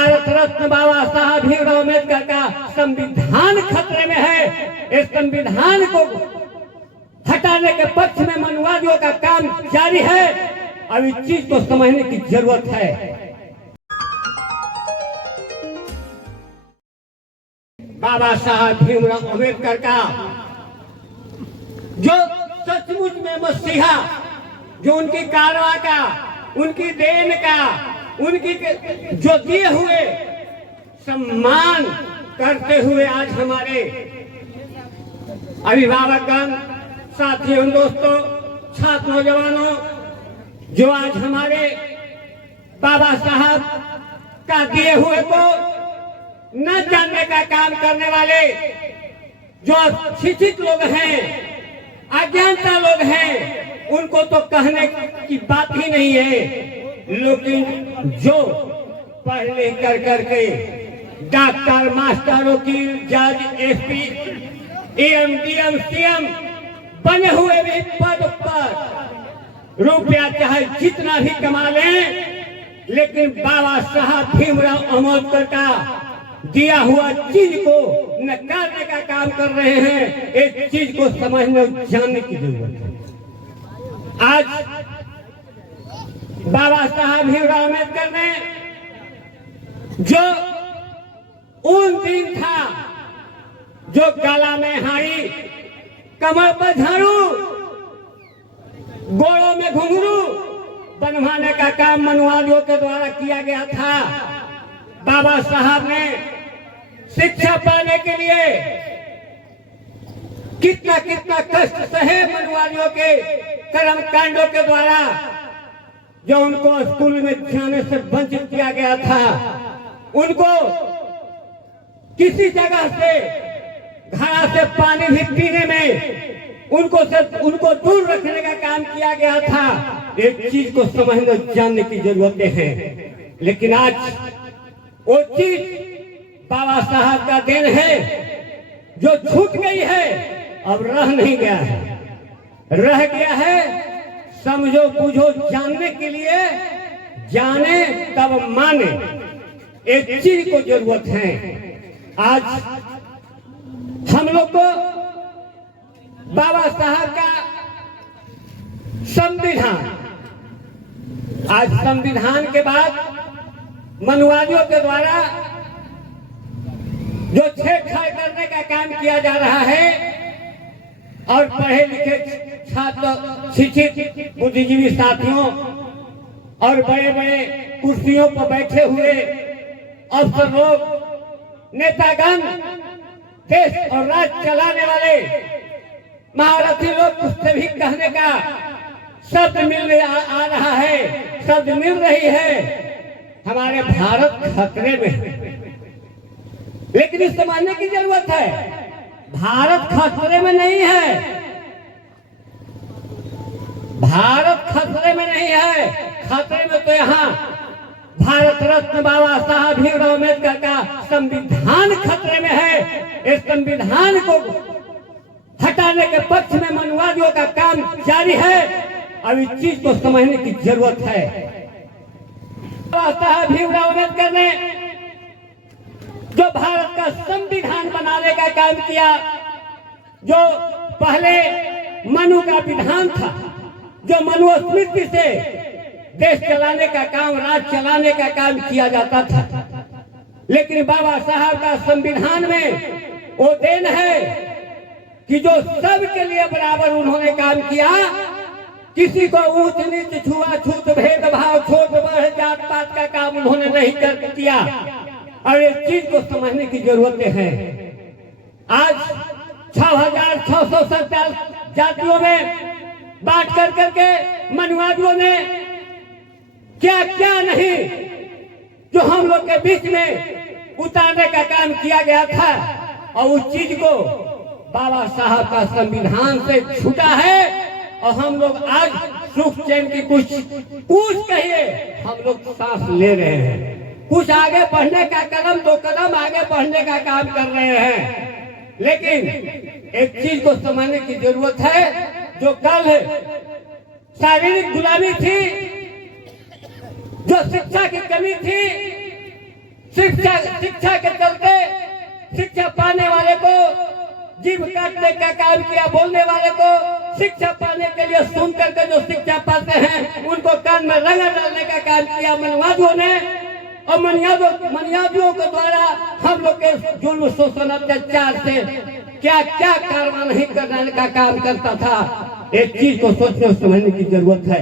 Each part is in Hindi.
भारत रत्न बाबा साहब भीमराव अम्बेडकर का संविधान खतरे में है। इस संविधान को हटाने के पक्ष में मनुवादियों का काम जारी है। अब इस चीज को समझने की जरूरत है। बाबा साहब भीमराव अम्बेडकर का जो सचमुच में मसीहा, जो उनकी कारवा का, उनकी देन का, उनकी जो दिए हुए सम्मान करते हुए आज हमारे अभिभावकगण, साथियों, दोस्तों, छात्र नौजवानों, जो आज हमारे बाबा साहब का दिए हुए को न जानने का काम करने वाले जो शिक्षित लोग हैं, अज्ञानता लोग हैं, उनको तो कहने की बात ही नहीं है। लेकिन जो पढ़ लिख कर करके डॉक्टर, मास्टर, वकील, जज, एसपी, एएम, डीएम, सीएम बने हुए भी पद पर रुपया चाहे जितना भी कमा लें, लेकिन बाबा साहब भीमराव अम्बेडकर का दिया हुआ चीज को नकारने का काम कर रहे हैं। एक चीज को समझने जानने की जरूरत है। आज बाबा साहब भीमराव अम्बेडकर ने जो उन दिन था, जो गला में हाई, कमर पर झाड़ू, गोड़ों में घुंघरू बनवाने का काम मनुवादियों के द्वारा किया गया था। बाबा साहब ने शिक्षा पाने के लिए कितना कितना कष्ट सहे मनुवादियों के कर्म कांडों के द्वारा, जो उनको स्कूल में जाने से वंचित किया गया था, उनको किसी जगह से घड़ा से पानी भी पीने में उनको दूर रखने का काम किया गया था। एक चीज को समझने जानने की जरूरत है। लेकिन आज वो चीज बाबा साहब का देन है जो छूट गई है, अब रह नहीं गया है। रह गया है समझो बुझो जानने के लिए, जाने तब माने, एक चीज को जरूरत है। आज हम लोग को बाबा साहब का संविधान, आज संविधान के बाद मनुवादियों के द्वारा जो छेड़छाड़ करने का काम किया जा रहा है, और पढ़े लिखे छात्र, शिक्षित बुद्धिजीवी साथियों और बड़े बड़े कुर्सियों पर बैठे हुए अफसर लोग, नेतागण, देश और राज्य चलाने वाले महारथी लोग, उससे भी कहने का शब्द आ रहा है, शब्द मिल रही है। हमारे भारत खतरे में है। लेकिन इस समझने की जरूरत है, भारत खतरे में नहीं है। भारत खतरे में नहीं है। खतरे में तो यहाँ भारत रत्न बाबा साहब भीमराव अम्बेडकर का संविधान खतरे में है। इस संविधान को हटाने के पक्ष में मनुवादियों का काम जारी है। अब इस चीज को समझने की जरूरत है। बाबा साहब भीमराव अम्बेडकर ने जो भारत का संविधान बनाने का काम किया, जो पहले मनु का विधान था, जो मनुस्मृति से देश चलाने का काम, राज चलाने का काम किया जाता था, लेकिन बाबा साहब का संविधान में वो देन है कि जो सबके लिए बराबर उन्होंने काम किया। किसी को ऊंच नीच, छुआछूत, भेदभाव, छोट बड़, जात पात का काम उन्होंने नहीं किया। और एक चीज को समझने की जरूरत है। आज 6,647 जातियों में बांट कर करके मनुवादियों ने क्या क्या नहीं जो हम लोग के बीच में उतारने का काम किया गया था, और उस चीज को बाबा साहब का संविधान से छूटा है। और हम लोग आज सुख चैन की कुछ कहिए हम लोग सांस ले रहे हैं, कुछ आगे बढ़ने का कदम, 2 कदम आगे बढ़ने का काम कर रहे हैं। लेकिन एक चीज को समझने की जरूरत है, जो कल शारीरिक गुलामी थी, जो शिक्षा की कमी थी, शिक्षा के चलते शिक्षा पाने वाले को जीभ काटने का काम किया, बोलने वाले को शिक्षा पाने के लिए सुन करके जो शिक्षा पाते हैं उनको कान में रंगा डालने का काम किया मनवादियों ने। और मनवादियों के द्वारा हम लोग के जुल्म शोषण अत्याचार से क्या क्या कार्रवाई नहीं करने का काम करता था। एक चीज को सोचने समझने की जरूरत है।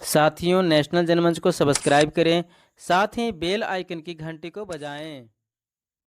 साथियों, नेशनल जनमंच को सब्सक्राइब करें, साथ ही बेल आइकन की घंटी को बजाएं।